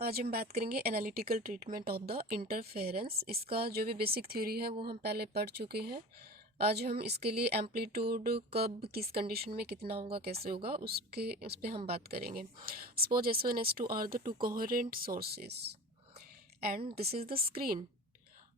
आज हम बात करेंगे analytical treatment of the interference. इसका जो भी बेसिक थ्योरी है वो हम पहले पढ़ चुके हैं। आज हम इसके लिए एम्पलीट्यूड कब किस कंडीशन में कितना होगा कैसे होगा उस पर हम बात करेंगे। Suppose S1 S2 are the two coherent sources and this is the screen.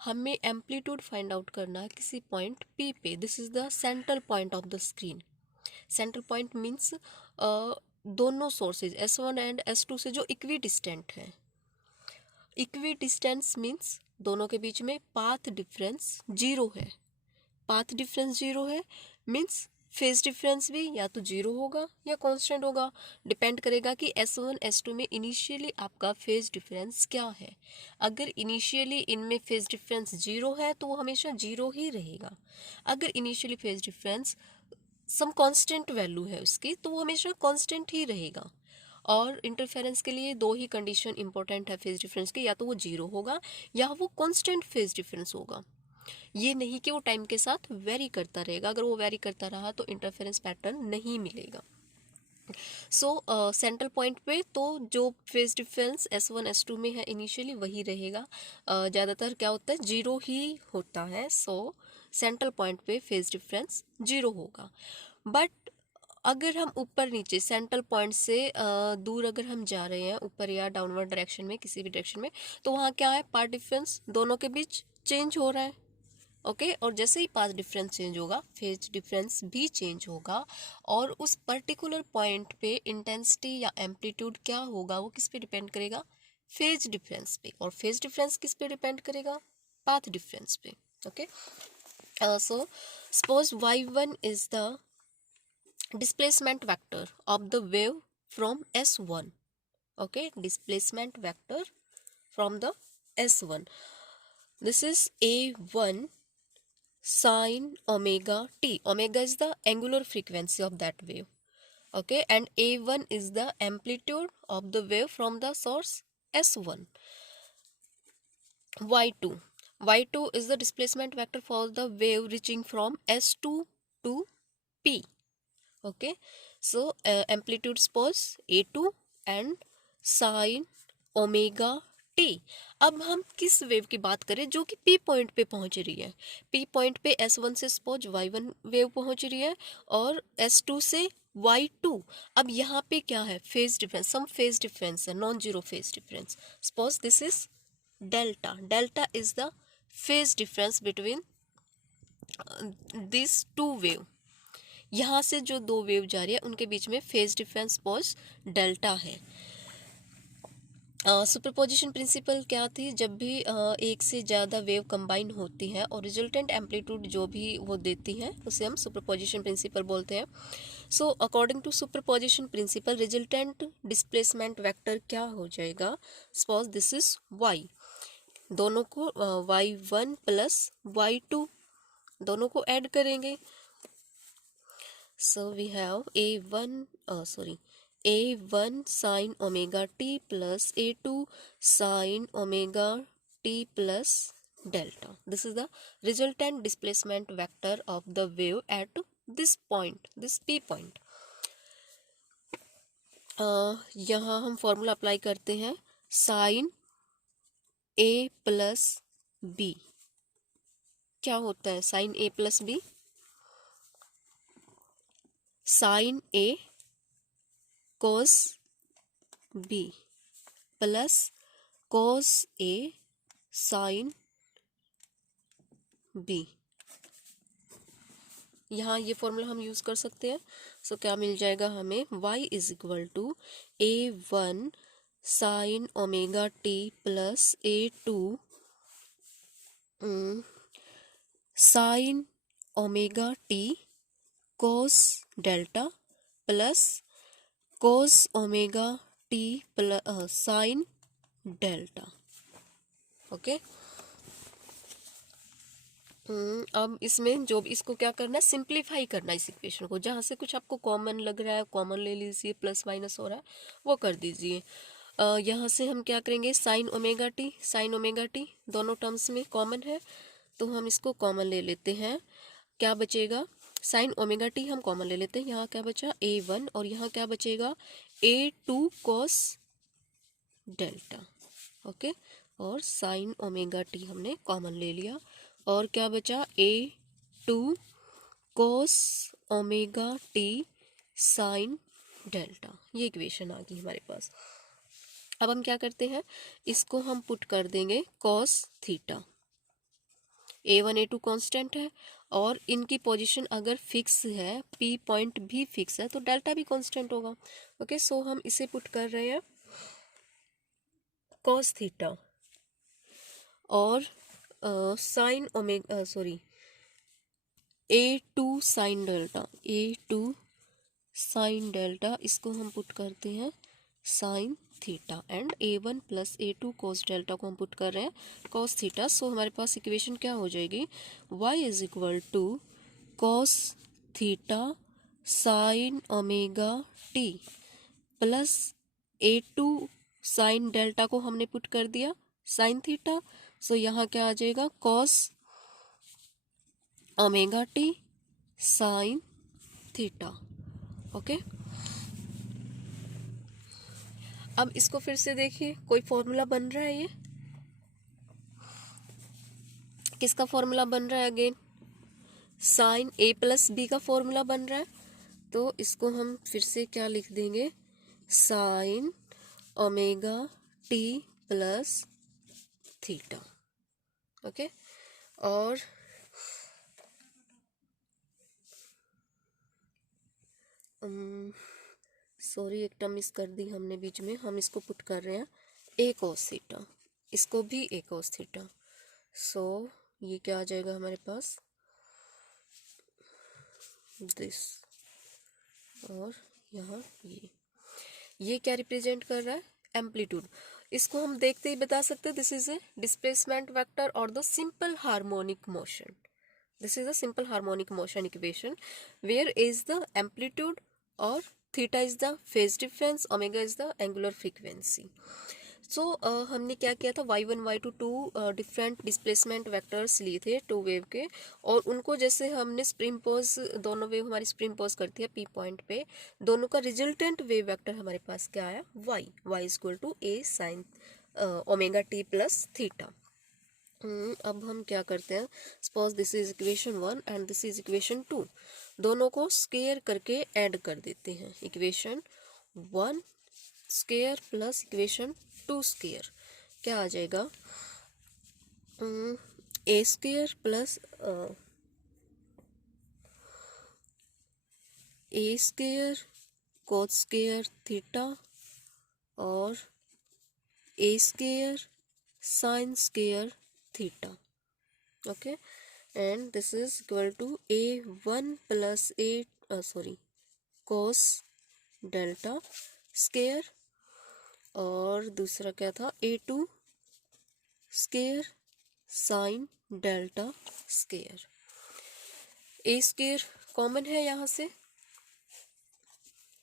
हमें एम्पलीट्यूड फाइंड आउट करना है किसी पॉइंट P पे। This is the central point of the screen. Central point means दोनों सोर्सेज S1 एंड S2 से जो equidistant है। Equidistance means दोनों के बीच में पाथ डिफरेंस जीरो है। पाथ डिफरेंस जीरो है मीन्स फेज डिफरेंस भी या तो जीरो होगा या कांस्टेंट होगा। डिपेंड करेगा कि S1 S2 में इनिशियली आपका फेज डिफरेंस क्या है। अगर इनिशियली इनमें फेज डिफरेंस जीरो है तो वो हमेशा जीरो ही रहेगा। अगर initially phase difference some constant value है उसकी तो वो हमेशा कांस्टेंट ही रहेगा। और इंटरफेरेंस के लिए दो ही कंडीशन इंपॉर्टेंट है फेज डिफरेंस की, या तो वो जीरो होगा या वो कांस्टेंट फेज डिफरेंस होगा। ये नहीं कि वो टाइम के साथ वेरी करता रहेगा। अगर वो वेरी करता रहा तो इंटरफेरेंस पैटर्न नहीं मिलेगा। सेंट्रल पॉइंट पे तो जो फेज डिफरेंस S1 S2 में है इनिशियली वही रहेगा। ज़्यादातर क्या होता है जीरो ही होता है। सेंट्रल पॉइंट पे फेज डिफरेंस जीरो होगा। बट अगर हम ऊपर नीचे सेंट्रल पॉइंट से दूर अगर हम जा रहे हैं ऊपर या डाउनवर्ड डायरेक्शन में किसी भी डायरेक्शन में तो वहाँ क्या है पाथ डिफरेंस दोनों के बीच चेंज हो रहा है। ओके और जैसे ही पाथ डिफरेंस चेंज होगा फेज डिफरेंस भी चेंज होगा। और उस पर्टिकुलर पॉइंट पे इंटेंसिटी या एम्पलीट्यूड क्या होगा वो किस पे डिपेंड करेगा, फेज डिफरेंस पे। और फेज डिफरेंस किस पे डिपेंड करेगा, पाथ डिफरेंस पे। Okay so suppose y1 is the displacement vector of the wave from S1. Okay, displacement vector from the S1. This is A1 sine omega t. Omega is the angular frequency of that wave. Okay, and A1 is the amplitude of the wave from the source S1. Y2. Y2 is the displacement vector for the wave reaching from S2 to P. Okay, so amplitude suppose A2 and sin omega t। अब हम किस wave की बात करें जो कि P point पे पहुंच रही है। P पॉइंट पे S1 से सपोज Y1 वेव पहुंच रही है और S2 से Y2। अब यहाँ पे क्या है phase difference, some phase difference है, non zero phase difference. Suppose this is delta. Delta is the phase difference between this two wave. यहाँ से जो दो वेव जा रही है उनके बीच में फेज डिफरेंस पॉज डेल्टा है। सुपरपोजिशन प्रिंसिपल क्या थी, जब भी एक से ज़्यादा वेव कंबाइन होती है और रिजल्टेंट एम्पलीट्यूड जो भी वो देती हैं उसे हम सुपरपोजिशन प्रिंसिपल बोलते हैं। So according to superposition principle resultant displacement vector क्या हो जाएगा, सपोज दिस इज y। दोनों को y1 प्लस y2 दोनों को ऐड करेंगे। So we have A1 sin omega t plus A2 sin omega t plus delta. This is the resultant displacement vector of the wave at this point, this P point. यहाँ हम formula apply करते हैं sin A plus B। क्या होता है sin A plus B, sine a cos b plus cos a sine b. यहाँ ये formula हम यूज़ कर सकते हैं। सो क्या मिल जाएगा हमें, y is equal to A1 sine omega t plus A2 sine omega t cos delta plus cos omega t plus sine delta. Okay अब इसमें जो इसको क्या करना है, सिंप्लीफाई करना है इस इक्वेशन को। जहाँ से कुछ आपको कॉमन लग रहा है कॉमन ले लीजिए, प्लस माइनस हो रहा है वो कर दीजिए। यहाँ से हम क्या करेंगे, साइन ओमेगा टी दोनों टर्म्स में कॉमन है तो हम इसको कॉमन ले लेते हैं। क्या बचेगा, साइन ओमेगा टी हम कॉमन ले लेते हैं, यहाँ क्या बचा A1 और यहाँ क्या बचेगा A2 कॉस डेल्टा। ओके, और साइन ओमेगा टी हमने कॉमन ले लिया, और क्या बचा, A2 कोस ओमेगा टी साइन डेल्टा। ये इक्वेशन आ गई हमारे पास। अब हम क्या करते हैं, इसको हम पुट कर देंगे cos theta. A1 A2 constant है, और इनकी पोजीशन अगर फिक्स है, P पॉइंट भी फिक्स है, तो डेल्टा भी कांस्टेंट होगा। ओके, सो हम इसे पुट कर रहे हैं कॉस थीटा और sine omega, sorry, A2 sine delta, A2 sine delta, इसको हम पुट करते हैं sine theta, and A1 plus A2 cos delta को हम पुट कर रहे हैं कॉस थीटा। सो हमारे पास इक्वेशन क्या हो जाएगी, y is equal to cos theta sine omega t plus A2 sine delta को हमने पुट कर दिया साइन थीटा। सो यहाँ क्या आ जाएगा, cos omega T sine theta. Okay, अब इसको फिर से देखिए, कोई फॉर्मूला बन रहा है, ये किसका फॉर्मूला बन रहा है, again sine A plus b का फॉर्मूला बन रहा है। तो इसको हम फिर से क्या लिख देंगे, sign omega t plus theta. Okay, और सॉरी, एक टर्म मिस कर दी हमने बीच में, हम इसको पुट कर रहे हैं ए कोस थीटा, इसको भी ए कोस थीटा। सो ये क्या आ जाएगा हमारे पास, दिस, और यहाँ ये क्या रिप्रेजेंट कर रहा है, एम्पलीट्यूड। इसको हम देखते ही बता सकते हैं this is a displacement vector और the simple harmonic motion. This is a simple harmonic motion equation where A is the amplitude और theta is the phase difference, omega is the angular frequency. So हमने क्या किया था, y1 y2 to different displacement vectors लिए थे to wave के, और उनको जैसे हमने स्प्रिंपोज, दोनों वेव हमारी स्प्रिंपोज करती है P पॉइंट पे, दोनों का रिजल्टेंट वेव वेक्टर हमारे पास क्या आया, y is equal to A sine omega t plus theta. अब हम क्या करते हैं, suppose this is equation 1 and this is equation 2, दोनों को स्केयर करके ऐड कर देते हैं। Equation 1 square plus equation 2 square, क्या आ जाएगा, A square plus A square cos square theta और A square sine square theta. Okay, and this is equal to A1 plus cos delta square, और दूसरा क्या था, A2 square sine delta square. A square common है, यहाँ से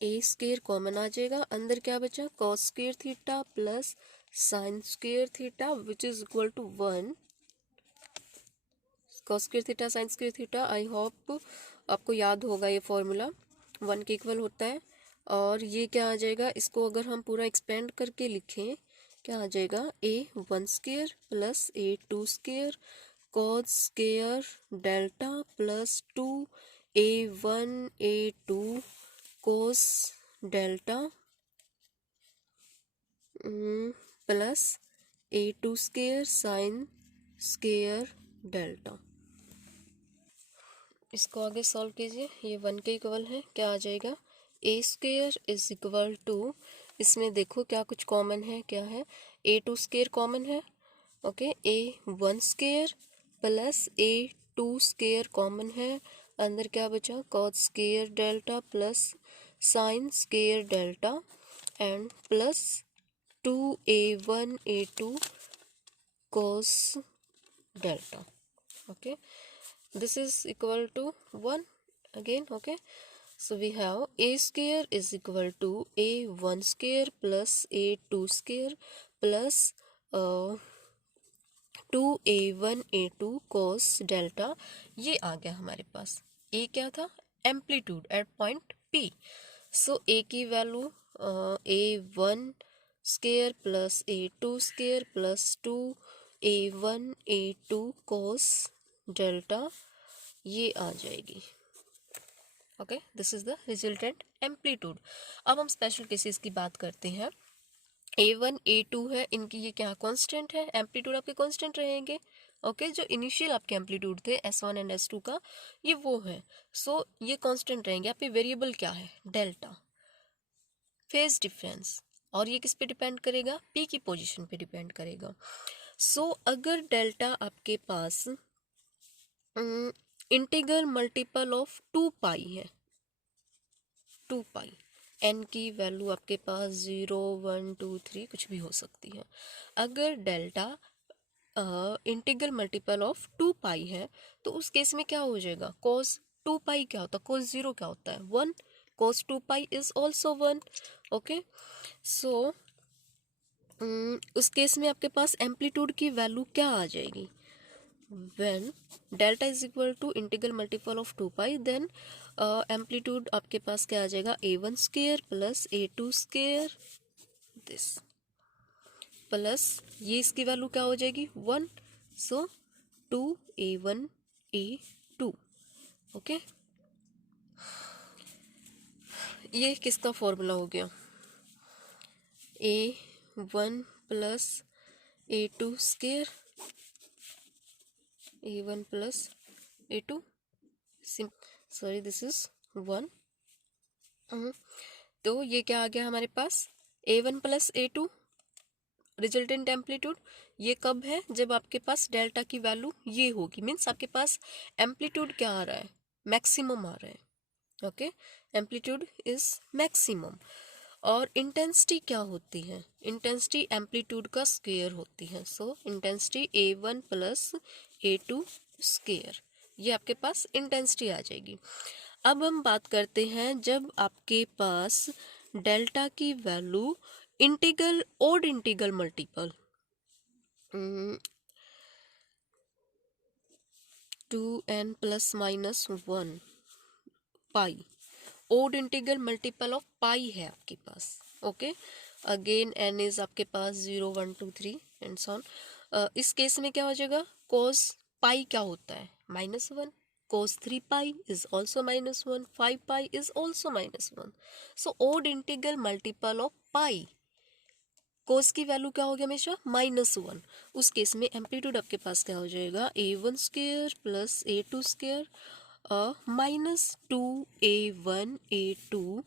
A square common आ जाएगा, अंदर क्या बचा, cos square theta plus sine square theta which is equal to 1 cos square theta sine square theta. I hope आपको याद होगा, ये फॉर्मूला 1 के इक्वल होता है। और ये क्या आ जाएगा, इसको अगर हम पूरा एक्सपेंड करके लिखें, क्या आ जाएगा, A1 square plus A2 square cos square delta plus 2 A1 A2 cos delta plus A2 square sine square delta. इसको आगे सॉल्व कीजिए, ये 1 के इक्वल है, क्या आ जाएगा, A square is equal to, इसमें देखो क्या कुछ कॉमन है, क्या है, A2 स्क्वायर कॉमन है। Okay, A1 square plus A2 square common है, अंदर क्या बचा, cos square delta plus sine square delta and plus 2A1 A2 cos delta. Okay, this is equal to 1 again. Okay, so we have A square is equal to A1 square plus A2 square plus 2A1 A2 cos delta. ये आ गया हमारे पास। A क्या था, amplitude at point P। So A की value A1 square plus A2 square plus 2A1 A2 cos delta, ये आ जाएगी। Okay, this is the resultant amplitude. अब हम स्पेशल केसेस की बात करते हैं। A1 A2 है, इनकी ये क्या कांस्टेंट है, एम्पलीट्यूड आपके कांस्टेंट रहेंगे। ओके, जो इनिशियल आपके एम्पलीट्यूड थे S1 एंड S2 का, ये वो है। सो ये कांस्टेंट रहेंगे। आपके वेरिएबल क्या है, डेल्टा, फेज डिफरेंस, और ये किस पे डिपेंड करेगा, P की पोजीशन पे डिपेंड करेगा। सो अगर डेल्टा आपके पास इंटीग्रल मल्टीपल ऑफ 2 पाई है, 2 पाई, n की वैल्यू आपके पास 0 1 2 3 कुछ भी हो सकती है। अगर डेल्टा इंटीग्रल मल्टीपल ऑफ 2 पाई है तो उस केस में क्या हो जाएगा, cos 2 पाई क्या होता है, cos 0 क्या होता है, 1, cos 2 pi is also 1। Okay, so उस केस में आपके पास एम्पलीट्यूड की वैल्यू क्या आ जाएगी, when delta is equal to integral multiple of 2 pi, then amplitude आपके पास क्या आ जाएगा, A1 square plus A2 square, this plus ये इसकी वैल्यू क्या हो जाएगी 1, सो 2A1 A2। ओके, ये किसका फॉर्मूला हो गया, A1 plus A2 square, A1 plus A2, sorry this is 1। तो ये क्या आ गया हमारे पास, A1 plus A2 resultant amplitude. ये कब है, जब आपके पास डेल्टा की वैल्यू ये होगी, मीन्स आपके पास एम्पलीट्यूड क्या आ रहा है, मैक्सिमम आ रहा है। Okay, amplitude is maximum. और इंटेंसिटी क्या होती है, इंटेंसिटी एम्पलीट्यूड का स्क्वायर होती है। सो intensity A1 plus A2 square, ये आपके पास इंटेंसिटी आ जाएगी। अब हम बात करते हैं जब आपके पास डेल्टा की value integral odd integral multiple 2n plus minus 1 pi, odd integral multiple of pi है आपके पास। ओके, अगेन n इज आपके पास 0 1 2 3 एंड सो ऑन। इस केस में क्या हो जाएगा, cos पाई क्या होता है, -1, cos 3 pi is also -1, 5 pi is also -1। So odd integral multiple of pi, cos की वैल्यू क्या होगी हमेशा -1। उस केस में एम्पलीट्यूड आपके पास क्या हो जाएगा, A1 square plus A2 square -2A1 A2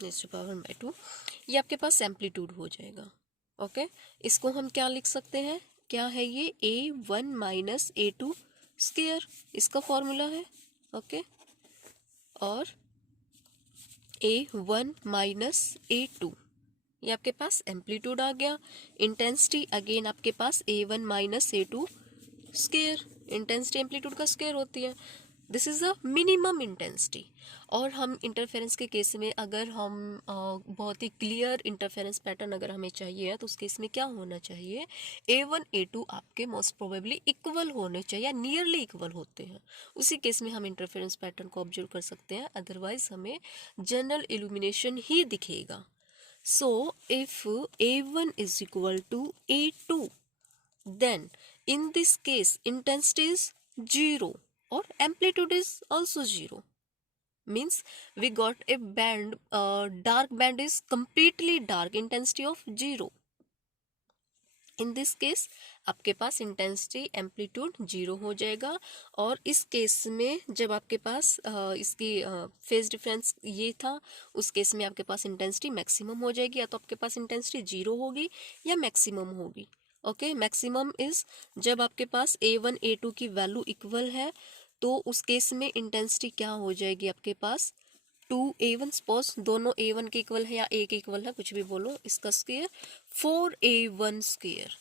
⁻², ये आपके पास एम्पलीट्यूड हो जाएगा। ओके, इसको हम क्या लिख सकते हैं, क्या है ये, A1 माइनस A2 स्क्वायर, इसका फॉर्मूला है। ओके, और A1 माइनस A2, ये आपके पास एम्पलीट्यूड आ गया। इंटेंसिटी अगेन आपके पास A1 minus A2 square, intensity amplitude का स्क्वायर होती है। This is a minimum intensity. और हम इंटरफेरेंस के केस में अगर हम बहुत ही क्लियर इंटरफेरेंस पैटर्न अगर हमें चाहिए तो उस केस में क्या होना चाहिए, A1 A2 आपके मोस्ट प्रोबेबली इक्वल होने चाहिए या नियरली इक्वल होते हैं, उसी केस में हम इंटरफेरेंस पैटर्न को ऑब्जर्व कर सकते हैं। अदरवाइज हमें जनरल इल्यूमिनेशन ही दिखेगा। So if A1 is equal to A2, then in this case intensity is 0 or amplitude is also 0. Means we got a band, dark band is completely dark, intensity of 0. In this case आपके पास intensity amplitude 0 हो जाएगा। और इस केस में जब आपके पास इसकी फेज डिफरेंस ये था, उस केस में आपके पास इंटेंसिटी मैक्सिमम हो जाएगी, या तो आपके पास इंटेंसिटी 0 होगी या मैक्सिमम होगी। ओके, मैक्सिमम इज जब आपके पास A1 A2 की वैल्यू इक्वल है, तो उस केस में इंटेंसिटी क्या हो जाएगी आपके पास 2A1, सपोज दोनों A1 के इक्वल है या A के इक्वल है, कुछ भी बोलो, इसका स्क्वायर 4A1 स्क्वायर,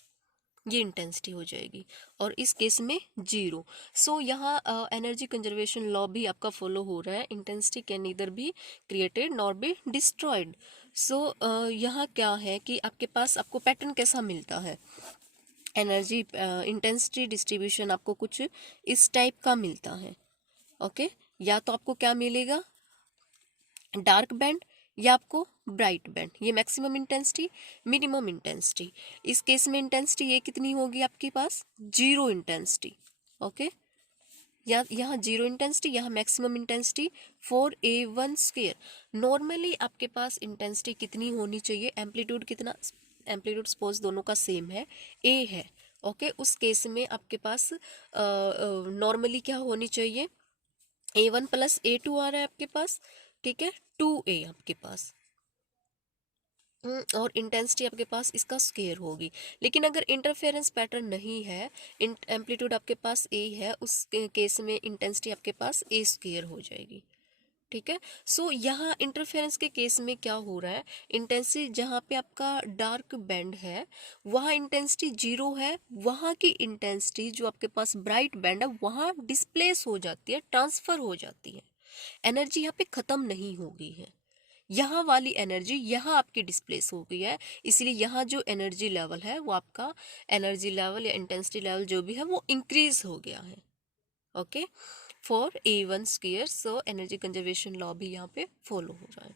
ये इंटेंसिटी हो जाएगी। और इस केस में 0। सो यहाँ एनर्जी कंजर्वेशन लॉ भी आपका फॉलो हो रहा है, intensity can neither be created nor be destroyed. So यहाँ क्या है कि आपके पास आपको पैटर्न कैसा मिलता है, एनर्जी इंटेंसिटी डिस्ट्रीब्यूशन आपको कुछ इस टाइप का मिलता है। ओके, या तो आपको क्या मिलेगा, डार्क बैंड ये आपको ब्राइट बैंड, ये मैक्सिमम इंटेंसिटी, मिनिमम इंटेंसिटी। इस केस में इंटेंसिटी ये कितनी होगी आपके पास, जीरो इंटेंसिटी। ओके, यहाँ जीरो इंटेंसिटी, यहाँ maximum intensity 4A1 square. Normally आपके पास इंटेंसिटी कितनी होनी चाहिए, एम्पलीट्यूड कितना, एम्पलीट्यूड सपोज दोनों का सेम है, ए है। ओके, उस केस में आपके पास नॉर्मली क्या होनी चाहिए, A1 प्लस A2 आ रहा है आपके पास, ठीक है, 2A आपके पास। और इंटेंसिटी आपके पास इसका स्क्वायर होगी। लेकिन अगर इंटरफेरेंस पैटर्न नहीं है, एम्पलीट्यूड आपके पास ए है, उस केस में इंटेंसिटी आपके पास ए स्क्वायर हो जाएगी। ठीक है, सो यहाँ इंटरफेरेंस के केस में क्या हो रहा है, इंटेंसिटी जहाँ पे आपका डार्क बैंड है वहाँ इंटेंसिटी जीरो है, वहाँ की इंटेंसिटी जो आपके पास ब्राइट बैंड है वहाँ डिस्प्लेस हो जाती है, ट्रांसफर हो जाती है। एनर्जी यहाँ पे खत्म नहीं होगी है, यहाँ वाली एनर्जी यहाँ आपकी डिस्प्लेस हो गई है, इसलिए यहाँ जो एनर्जी लेवल है वो आपका एनर्जी लेवल या इंटेंसिटी लेवल जो भी है वो इंक्रीज हो गया है। Okay, for A1 square, so energy conservation law भी यहाँ पे फॉलो हो रहा है।